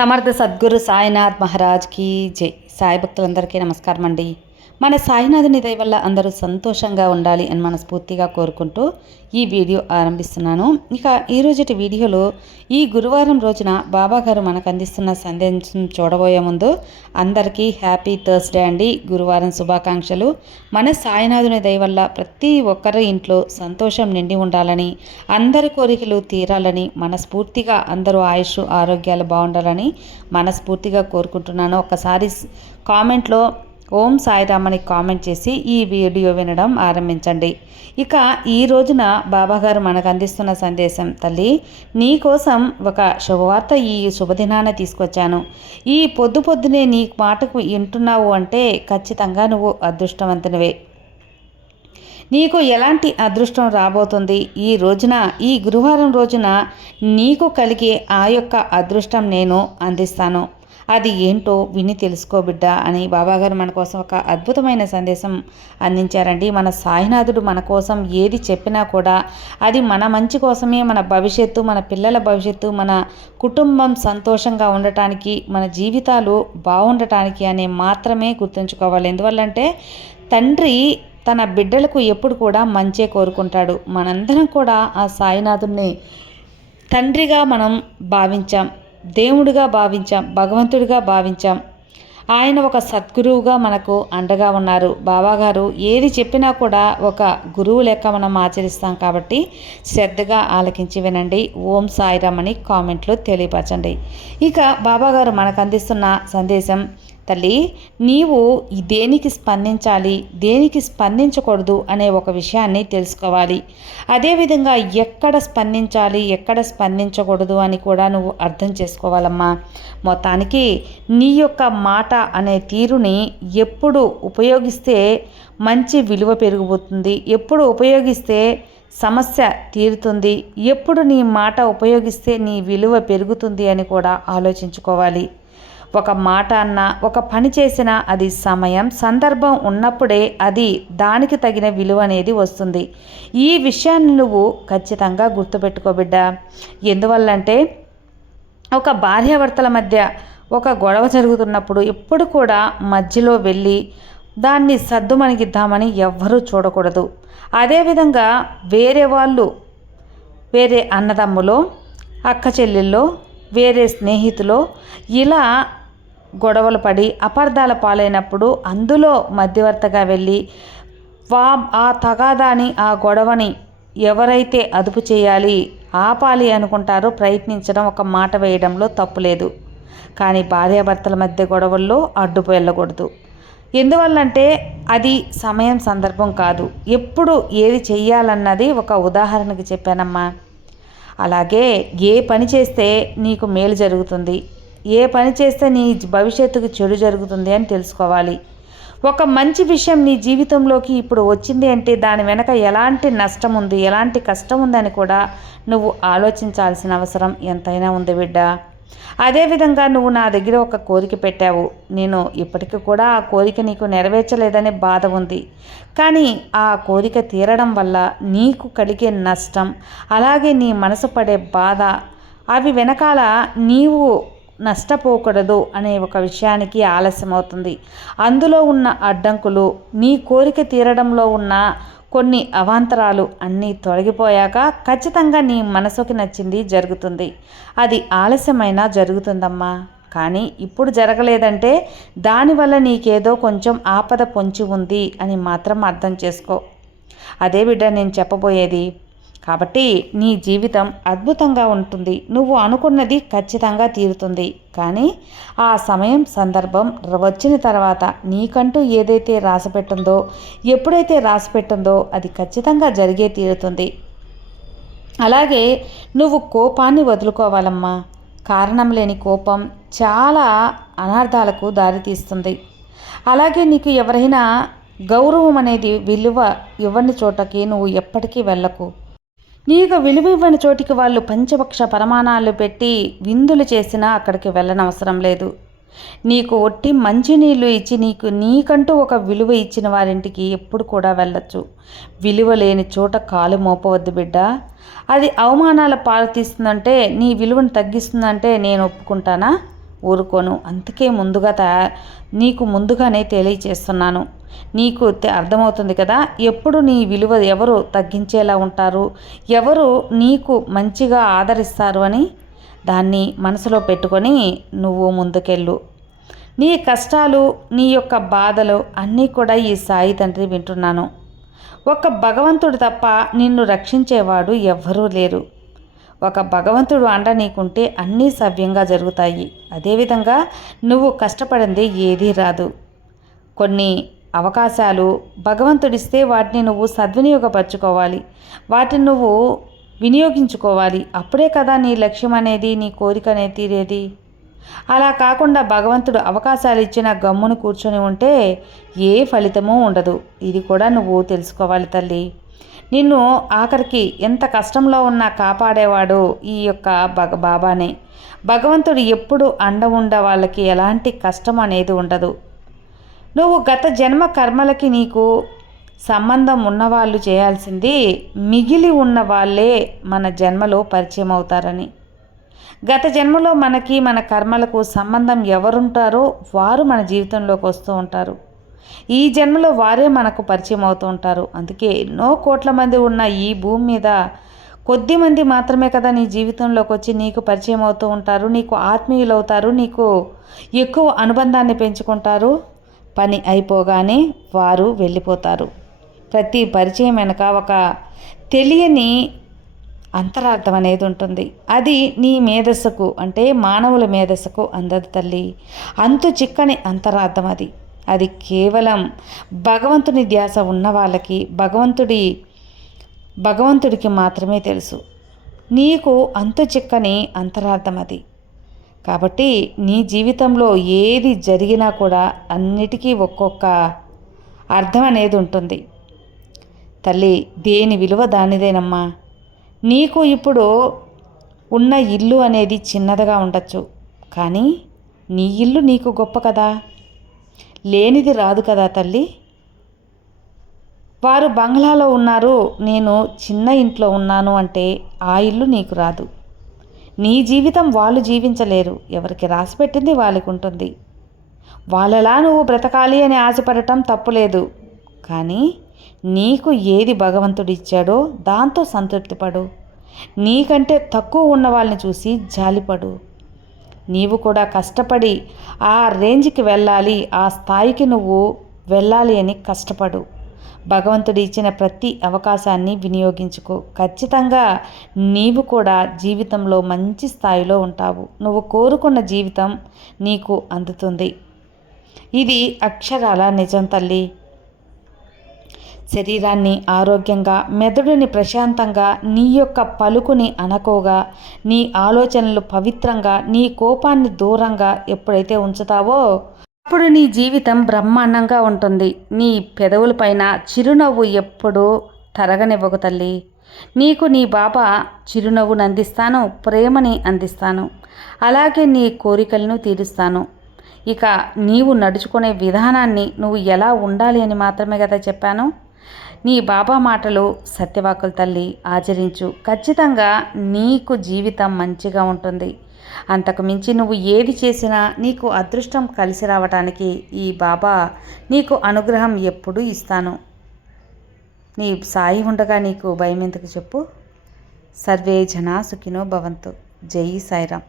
సమర్థ సద్గురు సాయినాథ్ మహారాజ్కి జై. సాయి భక్తులందరికీ నమస్కారం అండి. మన సాయినాథుని దయ వల్ల అందరూ సంతోషంగా ఉండాలి అని మనస్ఫూర్తిగా కోరుకుంటూ ఈ వీడియో ఆరంభిస్తున్నాను. ఇక ఈరోజుటి వీడియోలో ఈ గురువారం రోజున బాబాగారు మనకు అందిస్తున్న సందేశం చూడబోయే ముందు అందరికీ హ్యాపీ థర్స్డే అండి. గురువారం శుభాకాంక్షలు. మన సాయినాథుని దయ వల్ల ప్రతి ఒక్కరి ఇంట్లో సంతోషం నిండి ఉండాలని, అందరి కోరికలు తీరాలని, మనస్ఫూర్తిగా అందరూ ఆయుష్ ఆరోగ్యాలు బాగుండాలని మనస్ఫూర్తిగా కోరుకుంటున్నాను. ఒకసారి కామెంట్లో ఓం సాయిరామ్ అని కామెంట్ చేసి ఈ వీడియో వినడం ఆరంభించండి. ఇక ఈ రోజున బాబాగారు మనకు అందిస్తున్న సందేశం, తల్లి నీ కోసం ఒక శుభవార్త ఈ శుభదినాన తీసుకొచ్చాను. ఈ పొద్దునే నీ మాటకు వింటున్నావు అంటే ఖచ్చితంగా నువ్వు అదృష్టవంతునివే. నీకు ఎలాంటి అదృష్టం రాబోతుంది ఈ రోజున, ఈ గురువారం రోజున నీకు కలిగే ఆ యొక్క అదృష్టం నేను అందిస్తాను. అది ఏంటో విని తెలుసుకో బిడ్డ అని బాబాగారు మన కోసం ఒక అద్భుతమైన సందేశం అందించారండి. మన సాయినాథుడు మన కోసం ఏది చెప్పినా కూడా అది మన మంచి కోసమే, మన భవిష్యత్తు, మన పిల్లల భవిష్యత్తు, మన కుటుంబం సంతోషంగా ఉండటానికి, మన జీవితాలు బాగుండటానికి అనే మాత్రమే గుర్తుంచుకోవాలి. ఎందువల్లంటే తండ్రి తన బిడ్డలకు ఎప్పుడు కూడా మంచే కోరుకుంటాడు. మనందరం కూడా ఆ సాయినాథుడిని తండ్రిగా మనం భావించాం, దేవుడిగా భావించాం, భగవంతుడిగా భావించాం. ఆయన ఒక సద్గురువుగా మనకు అండగా ఉన్నారు. బాబాగారు ఏది చెప్పినా కూడా ఒక గురువు లెక్క మనం ఆచరిస్తాం. కాబట్టి శ్రద్ధగా ఆలకించి వినండి. ఓం సాయిరామ్ అని కామెంట్లో తెలియపరచండి. ఇక బాబాగారు మనకు అందిస్తున్న సందేశం, తల్లి నీవు దేనికి స్పందించాలి, దేనికి స్పందించకూడదు అనే ఒక విషయాన్ని తెలుసుకోవాలి. అదేవిధంగా ఎక్కడ స్పందించాలి, ఎక్కడ స్పందించకూడదు అని కూడా నువ్వు అర్థం చేసుకోవాలమ్మా. మొత్తానికి నీ యొక్క మాట అనే తీరుని ఎప్పుడు ఉపయోగిస్తే మంచి విలువ పెరిగిపోతుంది, ఎప్పుడు ఉపయోగిస్తే సమస్య తీరుతుంది, ఎప్పుడు నీ మాట ఉపయోగిస్తే నీ విలువ పెరుగుతుంది అని కూడా ఆలోచించుకోవాలి. ఒక మాట అన్నా, ఒక పని చేసినా అది సమయం సందర్భం ఉన్నప్పుడే అది దానికి తగిన విలువ అనేది వస్తుంది. ఈ విషయాన్ని నువ్వు ఖచ్చితంగా గుర్తుపెట్టుకో బిడ్డ. ఎందువల్లంటే ఒక భార్యాభర్తల మధ్య ఒక గొడవ జరుగుతున్నప్పుడు ఎప్పుడు కూడా మధ్యలో వెళ్ళి దాన్ని సద్దుమణిగిద్దామని ఎవ్వరూ చూడకూడదు. అదేవిధంగా వేరే వాళ్ళు, వేరే అన్నదమ్ములో, అక్క చెల్లెల్లో, వేరే స్నేహితులో ఇలా గొడవలు పడి అపార్థాల పాలైనప్పుడు అందులో మధ్యవర్తిగా వెళ్ళి ఆ తగాదాని, ఆ గొడవని ఎవరైతే అదుపు చేయాలి, ఆపాలి అనుకుంటారో ప్రయత్నించడం, ఒక మాట వేయడంలో తప్పులేదు. కానీ భార్యాభర్తల మధ్య గొడవల్లో అడ్డు వెళ్ళకూడదు. ఎందువల్లంటే అది సమయం సందర్భం కాదు. ఎప్పుడు ఏది చెయ్యాలన్నది ఒక ఉదాహరణకి చెప్పానమ్మా. అలాగే ఏ పని చేస్తే నీకు మేలు జరుగుతుంది, ఏ పని చేస్తే నీ భవిష్యత్తుకు చెడు జరుగుతుంది అని తెలుసుకోవాలి. ఒక మంచి విషయం నీ జీవితంలోకి ఇప్పుడు వచ్చింది అంటే దాని వెనక ఎలాంటి నష్టం ఉంది, ఎలాంటి కష్టం ఉందని కూడా నువ్వు ఆలోచించాల్సిన అవసరం ఎంతైనా ఉంది బిడ్డ. అదేవిధంగా నువ్వు నా దగ్గర ఒక కోరిక పెట్టావు, నేను ఇప్పటికీ కూడా ఆ కోరిక నీకు నెరవేర్చలేదనే బాధ ఉంది. కానీ ఆ కోరిక తీరడం వల్ల నీకు కలిగే నష్టం, అలాగే నీ మనసు పడే బాధ, అవి వెనకాల నీవు నష్టపోకూడదు అనే ఒక విషయానికి ఆలస్యం అవుతుంది. అందులో ఉన్న అడ్డంకులు, నీ కోరిక తీరడంలో ఉన్న కొన్ని అవాంతరాలు అన్నీ తొలగిపోయాక ఖచ్చితంగా నీ మనసుకి నచ్చింది జరుగుతుంది. అది ఆలస్యమైనా జరుగుతుందమ్మా. కానీ ఇప్పుడు జరగలేదంటే దానివల్ల నీకేదో కొంచెం ఆపద పొంచి ఉంది అని మాత్రం అర్థం చేసుకో. అదే బిడ్డ నేను చెప్పబోయేది. కాబట్టి నీ జీవితం అద్భుతంగా ఉంటుంది. నువ్వు అనుకున్నది ఖచ్చితంగా తీరుతుంది. కానీ ఆ సమయం సందర్భం వచ్చిన తర్వాత నీకంటూ ఏదైతే రాసిపెట్టిందో, ఎప్పుడైతే రాసిపెట్టిందో అది ఖచ్చితంగా జరిగే తీరుతుంది. అలాగే నువ్వు కోపాన్ని వదులుకోవాలమ్మా. కారణం లేని కోపం చాలా అనర్థాలకు దారితీస్తుంది. అలాగే నీకు ఎవరైనా గౌరవం అనేది విలువ ఇవ్వని చోటకి నువ్వు ఎప్పటికీ వెళ్ళకు. నీకు విలువ ఇవ్వని చోటికి వాళ్ళు పంచపక్ష పరమాణాలు పెట్టి విందులు చేసినా అక్కడికి వెళ్ళనవసరం లేదు. నీకు ఒట్టి మంచినీళ్ళు ఇచ్చి నీకంటూ ఒక విలువ ఇచ్చిన వారింటికి ఎప్పుడు కూడా వెళ్ళొచ్చు. విలువ లేని చోట కాలు మోపవద్దు బిడ్డ. అది అవమానాల పాలు తీస్తుందంటే, నీ విలువను తగ్గిస్తుందంటే నేను ఒప్పుకుంటానా? ఊరుకోను. అందుకే నీకు ముందుగానే తెలియచేస్తున్నాను. నీకు అర్థమవుతుంది కదా, ఎప్పుడు నీ విలువ ఎవరు తగ్గించేలా ఉంటారు, ఎవరు నీకు మంచిగా ఆదరిస్తారు అని. దాన్ని మనసులో పెట్టుకొని నువ్వు ముందుకెళ్ళు. నీ కష్టాలు, నీ యొక్క బాధలు అన్నీ కూడా ఈ సాయి తండ్రి వింటున్నాను. ఒక భగవంతుడు తప్ప నిన్ను రక్షించేవాడు ఎవ్వరూ లేరు. ఒక భగవంతుడు అండ నీకుంటే అన్నీ సవ్యంగా జరుగుతాయి. అదేవిధంగా నువ్వు కష్టపడింది ఏదీ రాదు. కొన్ని అవకాశాలు భగవంతుడిస్తే వాటిని నువ్వు సద్వినియోగపరచుకోవాలి, వాటిని నువ్వు వినియోగించుకోవాలి. అప్పుడే కదా నీ లక్ష్యం అనేది, నీ కోరిక అనేది తీరేది. అలా కాకుండా భగవంతుడు అవకాశాలు ఇచ్చిన గమ్మును కూర్చొని ఉంటే ఏ ఫలితమూ ఉండదు. ఇది కూడా నువ్వు తెలుసుకోవాలి తల్లి. నిన్ను ఆఖరికి ఎంత కష్టంలో ఉన్నా కాపాడేవాడు ఈ యొక్క బాబానే. భగవంతుడు ఎప్పుడు అండ ఉండ వాళ్ళకి ఎలాంటి కష్టం అనేది ఉండదు. నువ్వు గత జన్మ కర్మలకి నీకు సంబంధం ఉన్నవాళ్ళు చేయాల్సింది మిగిలి ఉన్న వాళ్ళే మన జన్మలో పరిచయం అవుతారని. గత జన్మలో మనకి మన కర్మలకు సంబంధం ఎవరుంటారో వారు మన జీవితంలోకి వస్తూ ఉంటారు. ఈ జన్మలో వారే మనకు పరిచయం అవుతూ ఉంటారు. అందుకే ఎన్నో కోట్ల మంది ఉన్న ఈ భూమి మీద కొద్ది మంది మాత్రమే కదా నీ జీవితంలోకి వచ్చి నీకు పరిచయం అవుతూ ఉంటారు, నీకు ఆత్మీయులు అవుతారు, నీకు ఎక్కువ అనుబంధాన్ని పెంచుకుంటారు. పని అయిపోగానే వారు వెళ్ళిపోతారు. ప్రతి పరిచయం వెనక ఒక తెలియని అంతరార్థం అనేది ఉంటుంది. అది నీ మేధస్సుకు, అంటే మానవుల మేధస్సుకు అందదు తల్లి. అంతు చిక్కని అంతరార్థం అది. అది కేవలం భగవంతుని ధ్యాస ఉన్న వాళ్ళకి, భగవంతుడికి మాత్రమే తెలుసు. నీకు అంతు చిక్కని అంతరార్థం అది. కాబట్టి నీ జీవితంలో ఏది జరిగినా కూడా అన్నిటికీ ఒక్కొక్క అర్థం అనేది ఉంటుంది తల్లి. దేని విలువ దానిదేనమ్మా. నీకు ఇప్పుడు ఉన్న ఇల్లు అనేది చిన్నదిగా ఉండొచ్చు, కానీ నీ ఇల్లు నీకు గొప్ప కదా. లేనిది రాదు కదా తల్లి. వారు బంగ్లాలో ఉన్నారు, నేను చిన్న ఇంట్లో ఉన్నాను అంటే ఆ ఇల్లు నీకు రాదు. నీ జీవితం వాళ్ళు జీవించలేరు. ఎవరికి రాసిపెట్టింది వాళ్ళకి ఉంటుంది. వాళ్ళలా నువ్వు బ్రతకాలి అని ఆశపడటం తప్పులేదు. కానీ నీకు ఏది భగవంతుడు ఇచ్చాడో దాంతో సంతృప్తిపడు. నీకంటే తక్కువ ఉన్న వాళ్ళని చూసి జాలిపడు. నీవు కూడా కష్టపడి ఆ రేంజ్కి వెళ్ళాలి, ఆ స్థాయికి నువ్వు వెళ్ళాలి అని కష్టపడు. భగవంతుడు ఇచ్చిన ప్రతి అవకాశాన్ని వినియోగించుకో. ఖచ్చితంగా నీవు కూడా జీవితంలో మంచి స్థాయిలో ఉంటావు. నువ్వు కోరుకున్న జీవితం నీకు అందుతుంది. ఇది అక్షరాల నిజం తల్లి. శరీరాన్ని ఆరోగ్యంగా, మెదడుని ప్రశాంతంగా, నీ యొక్క పలుకుని అణకువగా, నీ ఆలోచనలు పవిత్రంగా, నీ కోపాన్ని దూరంగా ఎప్పుడైతే ఉంచుతావో అప్పుడు నీ జీవితం బ్రహ్మాండంగా ఉంటుంది. నీ పెదవులపైన చిరునవ్వు ఎప్పుడూ తరగనివ్వకు తల్లి. నీకు నీ బాబా చిరునవ్వును అందిస్తాను, ప్రేమని అందిస్తాను, అలాగే నీ కోరికలను తీరుస్తాను. ఇక నీవు నడుచుకునే విధానాన్ని నువ్వు ఎలా ఉండాలి అని మాత్రమే కదా చెప్పాను. నీ బాబా మాటలు సత్యవాకులు తల్లి, ఆచరించు. ఖచ్చితంగా నీకు జీవితం మంచిగా ఉంటుంది. అంతకు మించి నువ్వు ఏది చేసినా నీకు అదృష్టం కలిసి రావటానికి ఈ బాబా నీకు అనుగ్రహం ఎప్పుడూ ఇస్తాను. నీ సాయి ఉండగా నీకు భయం ఎందుకు చెప్పు. సర్వే జనా సుఖినో భవంతు. జై సాయిరామ్.